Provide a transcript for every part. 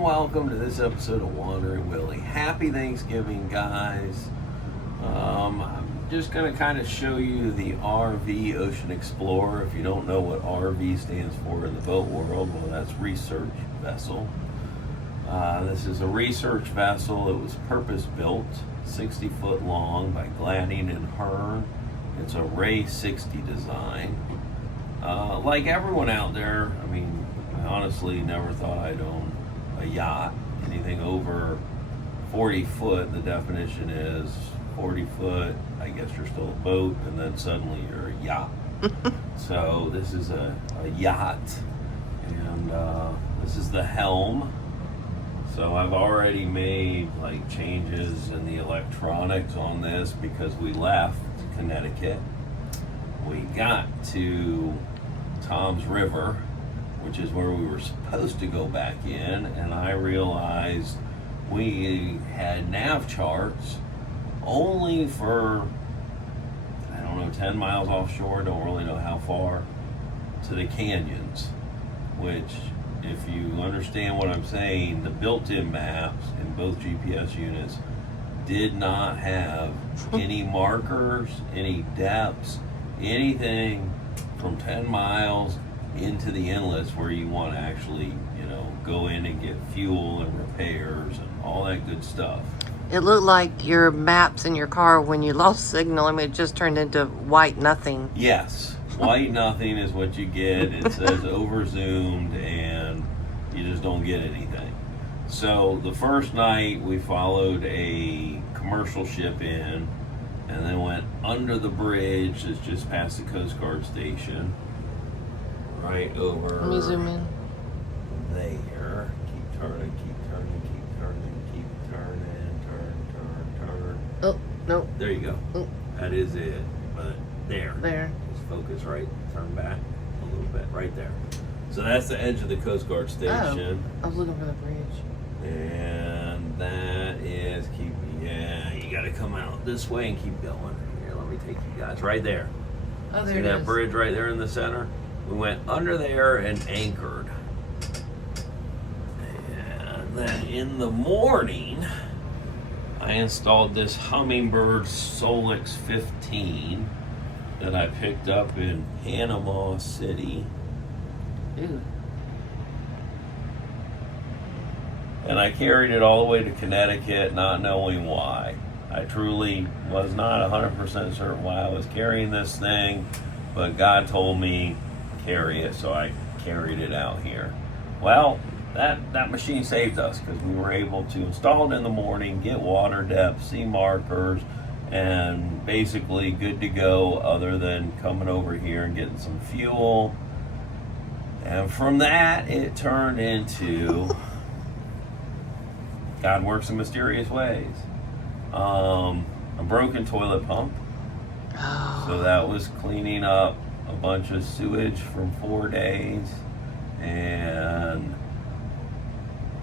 welcome to this episode of Wandering Willy. Happy Thanksgiving, guys. I'm just going to kind of show you the RV Ocean Explorer. If you don't know what RV stands for in the boat world, well, that's research vessel. This is a research vessel. It was purpose-built, 60 foot long by Gladding and Hearn. It's a Ray 60 design. Like everyone out there, I mean, I honestly never thought I'd own a yacht. Anything over 40 foot, the definition is 40 foot, I guess you're still a boat, and then suddenly you're a yacht. So this is a yacht, and this is the helm. So I've already made like changes in the electronics on this because we left Connecticut. We got to Tom's River, which is where we were supposed to go back in, and I realized we had nav charts only for, I don't know, 10 miles offshore, don't really know how far, to the canyons, which, if you understand what I'm saying, the built-in maps in both GPS units did not have any markers, any depths, anything from 10 miles into the inlets where you want to actually, go in and get fuel and repairs and all that good stuff. It looked like your maps in your car when you lost signal. I mean, it just turned into white nothing. Yes, white nothing is what you get. It says over zoomed and you just don't get anything. So the first night we followed a commercial ship in and then went under the bridge that's just past the Coast Guard station. Right over. Let me zoom in. There. Keep turning, keep turning, keep turning, keep turning, turn. Oh, no. There you go. Oh. That is it. But there. There. Just focus right, turn back a little bit, right there. So that's the edge of the Coast Guard station. Oh, I was looking for the bridge. And that is you gotta come out this way and keep going. Here, let me take you guys right there. Oh, there See it that is. bridge right there in the center? We went under there and anchored. And then in the morning, I installed this Humminbird Solix 15 that I picked up in Panama City. Ooh. And I carried it all the way to Connecticut, not knowing why. I truly was not 100% certain why I was carrying this thing, but God told me carry it, so I carried it out here. Well, that machine saved us because we were able to install it in the morning, get water depth, see markers, and basically good to go other than coming over here and getting some fuel. And from that, it turned into God works in mysterious ways. A broken toilet pump. Oh. So that was cleaning up a bunch of sewage from 4 days and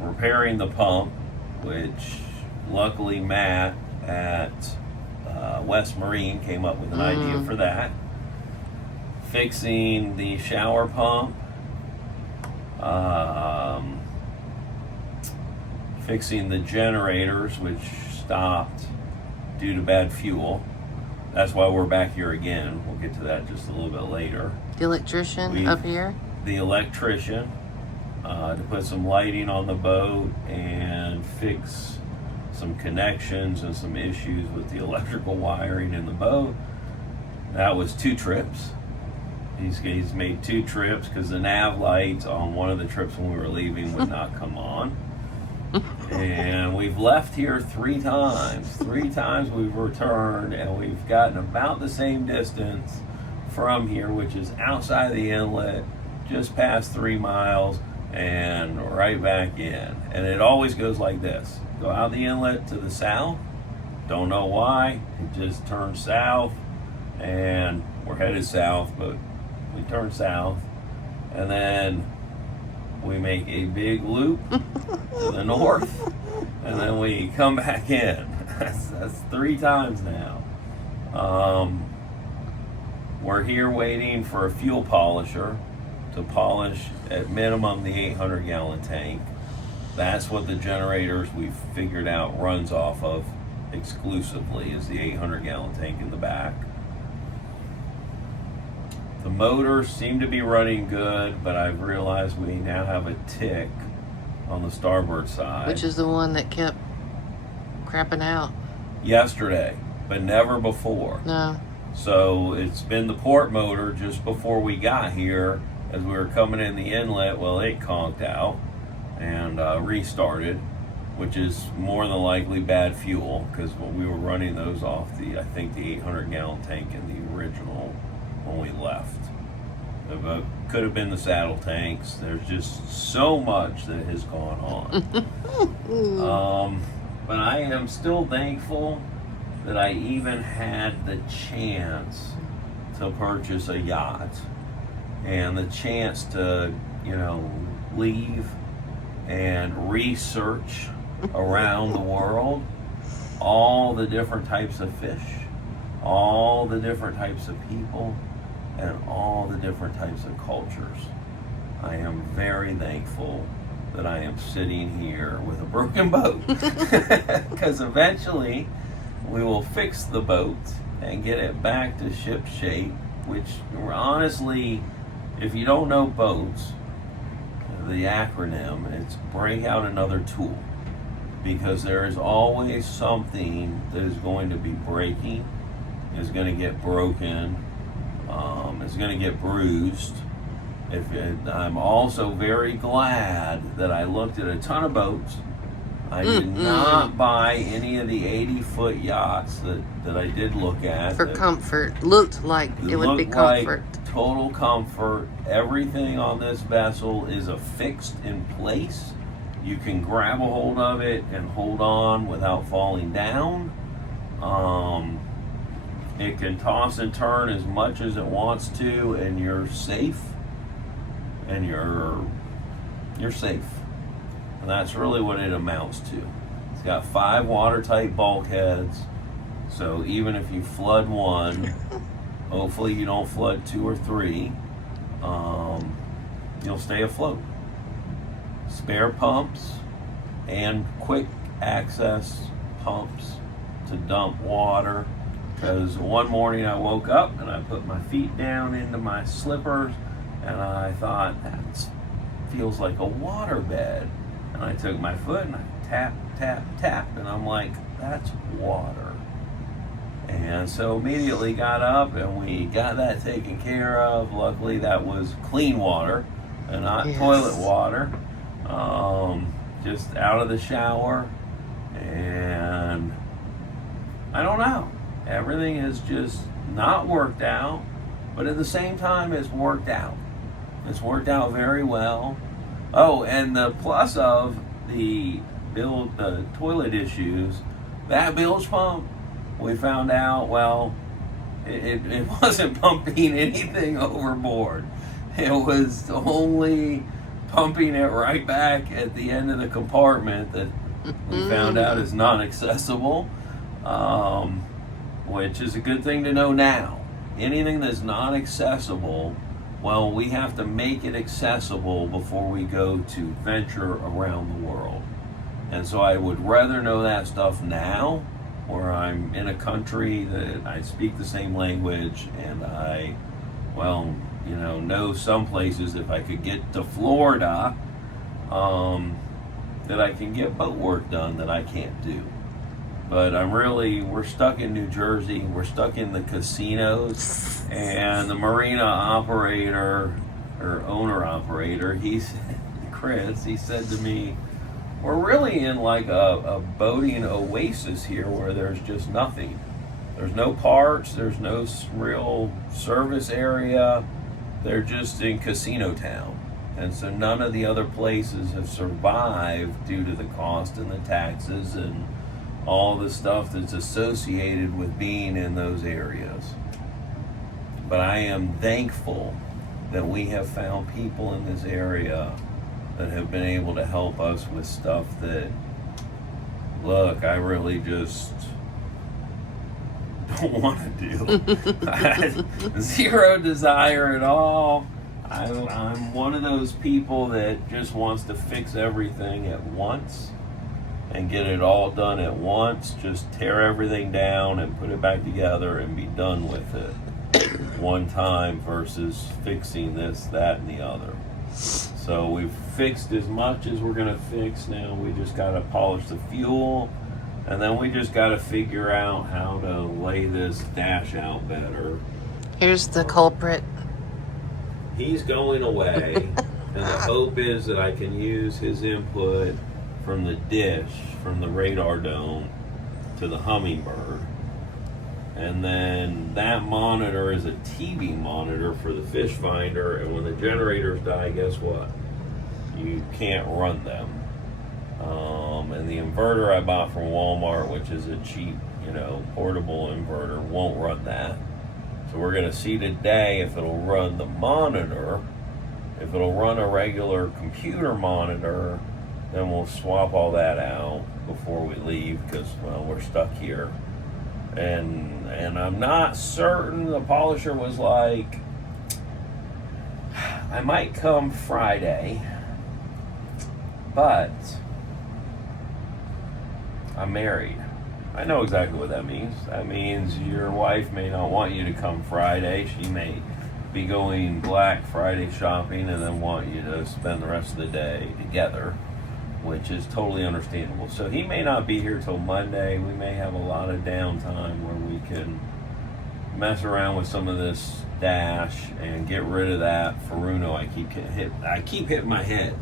repairing the pump, which luckily Matt at West Marine came up with an idea for that. Fixing the shower pump. Fixing the generators, which stopped due to bad fuel. That's why we're back here again. We'll get to that just a little bit later. The electrician up here? The electrician to put some lighting on the boat and fix some connections and some issues with the electrical wiring in the boat. That was 2 trips. He's made 2 trips because the nav lights on one of the trips when we were leaving would not come on. And we've left here 3 times. 3 times we've returned, and we've gotten about the same distance from here, which is outside the inlet, just past 3 miles, and right back in. And it always goes like this. Go out the inlet to the south. Don't know why. It just turns south, and we're headed south, but we turn south. And then we make a big loop to the north, and then we come back in. That's 3 times now. We're here waiting for a fuel polisher to polish at minimum the 800-gallon tank. That's what the generators we've figured out runs off of exclusively, is the 800-gallon tank in the back. The motors seem to be running good, but I've realized we now have a tick on the starboard side. Which is the one that kept crapping out? Yesterday, but never before. No. So it's been the port motor just before we got here. As we were coming in the inlet, well, it conked out and restarted, which is more than likely bad fuel, because we were running those off I think the 800-gallon tank in the original when we left. It could have been the saddle tanks. There's just so much that has gone on. But I am still thankful that I even had the chance to purchase a yacht and the chance to, leave and research around the world all the different types of fish, all the different types of people, and all the different types of cultures. I am very thankful that I am sitting here with a broken boat, because eventually we will fix the boat and get it back to ship shape, which honestly, if you don't know boats, the acronym, it's break out another tool, because there is always something that is going to be breaking, is going to get broken, is going to get bruised. I'm also very glad that I looked at a ton of boats. I did not buy any of the 80-foot yachts that I did look at. For comfort. Looked like it would be comfort. Like total comfort. Everything on this vessel is affixed in place. You can grab a hold of it and hold on without falling down. It can toss and turn as much as it wants to, and you're safe. And you're safe. And that's really what it amounts to. It's got 5 watertight bulkheads, so even if you flood one, hopefully you don't flood 2 or 3, you'll stay afloat. Spare pumps and quick access pumps to dump water, because one morning I woke up and I put my feet down into my slippers and I thought, that feels like a water bed. And I took my foot and I tap, tap, tap, and I'm like, that's water. And so immediately got up and we got that taken care of. Luckily that was clean water and not toilet water. Just out of the shower. And I don't know. Everything is just not worked out, but at the same time it's worked out. It's worked out very well. Oh, and the plus of the toilet issues, that bilge pump, we found out, well, it wasn't pumping anything overboard. It was only pumping it right back at the end of the compartment that we found out is not accessible, which is a good thing to know now. Anything that's not accessible, well, we have to make it accessible before we go to venture around the world. And so I would rather know that stuff now, where I'm in a country that I speak the same language, and I, know some places, if I could get to Florida, that I can get boat work done that I can't do. But we're stuck in New Jersey, we're stuck in the casinos, and the marina operator, or owner-operator, Chris, he said to me, we're really in like a boating oasis here where there's just nothing. There's no parks, there's no real service area, they're just in casino town. And so none of the other places have survived due to the cost and the taxes and all the stuff that's associated with being in those areas. But I am thankful that we have found people in this area that have been able to help us with stuff that, look, I really just don't want to do. I had zero desire at all. I'm one of those people that just wants to fix everything at once and get it all done at once. Just tear everything down and put it back together and be done with it one time versus fixing this, that, and the other. So we've fixed as much as we're going to fix now. We just got to polish the fuel, and then we just got to figure out how to lay this dash out better. Here's the culprit. He's going away, and the hope is that I can use his input from the dish, from the radar dome to the Hummingbird. And then that monitor is a TV monitor for the fish finder, and when the generators die, guess what? You can't run them. And the inverter I bought from Walmart, which is a cheap, portable inverter, won't run that. So we're going to see today if it'll run the monitor. If it'll run a regular computer monitor, then we'll swap all that out before we leave because, well, we're stuck here. And I'm not certain. The polisher was like, I might come Friday, but I'm married. I know exactly what that means. That means your wife may not want you to come Friday. She may be going Black Friday shopping and then want you to spend the rest of the day together, which is totally understandable. So he may not be here till Monday. We may have a lot of downtime where we can mess around with some of this dash and get rid of that Furuno. I keep hitting my head.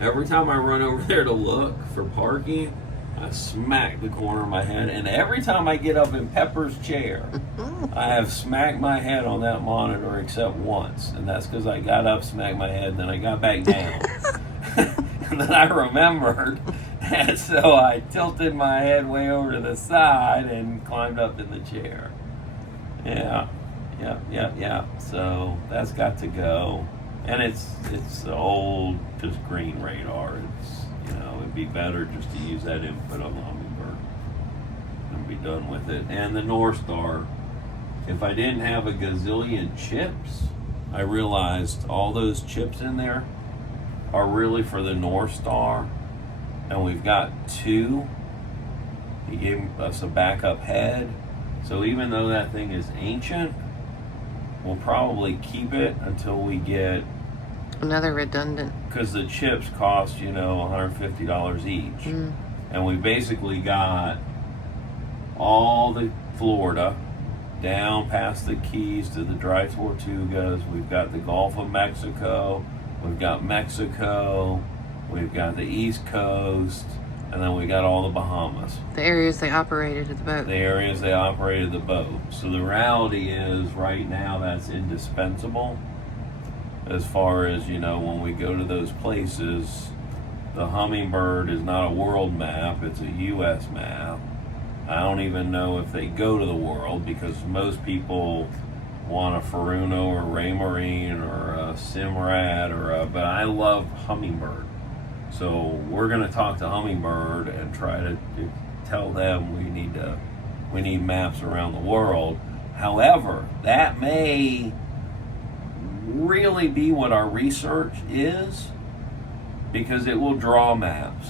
Every time I run over there to look for parking, I smack the corner of my head, and every time I get up in Pepper's chair, I have smacked my head on that monitor except once, and that's because I got up, smacked my head, then I got back down. And then I remembered, and so I tilted my head way over to the side and climbed up in the chair. Yeah. So that's got to go. And it's the old, just green radar. It'd be better just to use that input on the Hummingbird and be done with it. And the North Star, if I didn't have a gazillion chips, I realized all those chips in there are really for the North Star, and we've got two. He gave us a backup head, so even though that thing is ancient, we'll probably keep it until we get another redundant, because the chips cost $150 each. And we basically got all the Florida down past the Keys to the Dry Tortugas. We've got the Gulf of Mexico, we've got Mexico, we've got the East Coast, and then we got all the Bahamas. The areas they operated the boat. So the reality is, right now, that's indispensable. As far as, when we go to those places, the Hummingbird is not a world map, it's a U.S. map. I don't even know if they go to the world, because most people want a Furuno or Raymarine or a Simrad but I love Hummingbird. So we're going to talk to Hummingbird and try to tell them we need maps around the world. However, that may really be what our research is, because it will draw maps,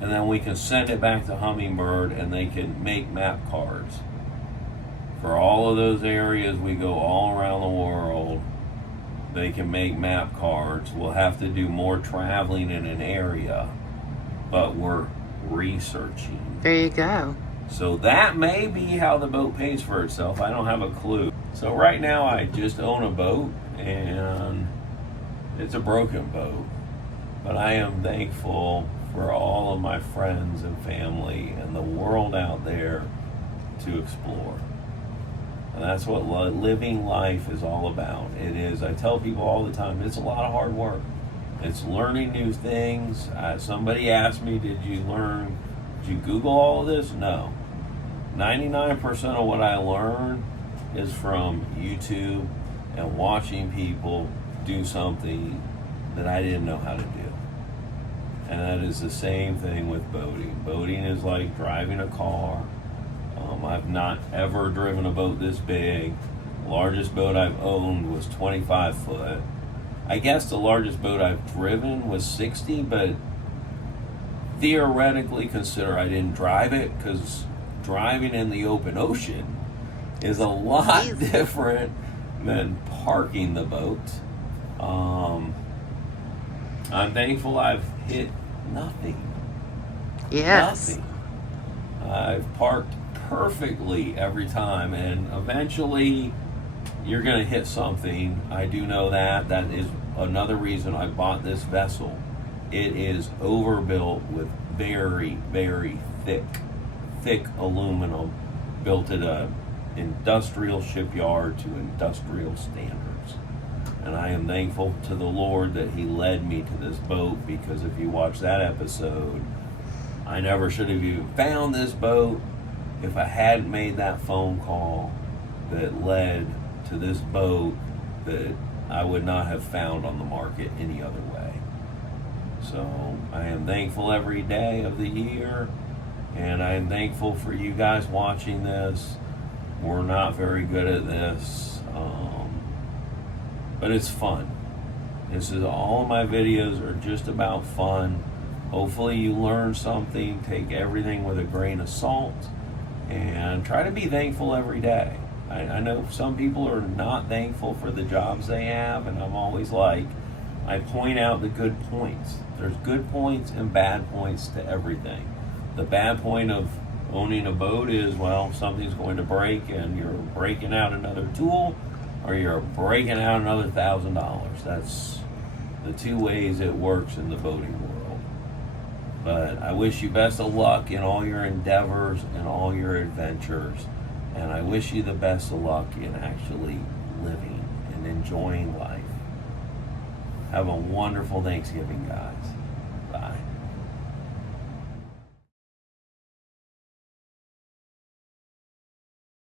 and then we can send it back to Hummingbird and they can make map cards for all of those areas. We go all around the world, they can make map cards. We'll have to do more traveling in an area, but we're researching. There you go. So that may be how the boat pays for itself. I don't have a clue. So right now I just own a boat, and it's a broken boat, but I am thankful for all of my friends and family and the world out there to explore. And that's what living life is all about. It is, I tell people all the time, it's a lot of hard work. It's learning new things. Somebody asked me, did you Google all of this? No. 99% of what I learn is from YouTube and watching people do something that I didn't know how to do. And that is the same thing with boating. Boating is like driving a car. I've not ever driven a boat this big. The largest boat I've owned was 25 foot. I guess the largest boat I've driven was 60, but theoretically consider I didn't drive it, because driving in the open ocean is a lot different than parking the boat. I'm thankful I've hit nothing. Yes. Nothing. I've parked perfectly every time, and eventually you're going to hit something. I do know that. That is another reason I bought this vessel. It is overbuilt with very, very thick aluminum, built at a industrial shipyard to industrial standards. And I am thankful to the Lord that He led me to this boat, because if you watch that episode, I never should have even found this boat if I hadn't made that phone call that led to this boat that I would not have found on the market any other way. So I am thankful every day of the year, and I am thankful for you guys watching this. We're not very good at this, but it's fun. All of my videos are just about fun. Hopefully you learn something. Take everything with a grain of salt, and try to be thankful every day. I know some people are not thankful for the jobs they have, and I'm always like, I point out the good points. There's good points and bad points to everything. The bad point of owning a boat is, well, something's going to break and you're breaking out another tool, or you're breaking out another $1,000. That's the two ways it works in the boating world. But I wish you best of luck in all your endeavors and all your adventures. And I wish you the best of luck in actually living and enjoying life. Have a wonderful Thanksgiving, guys.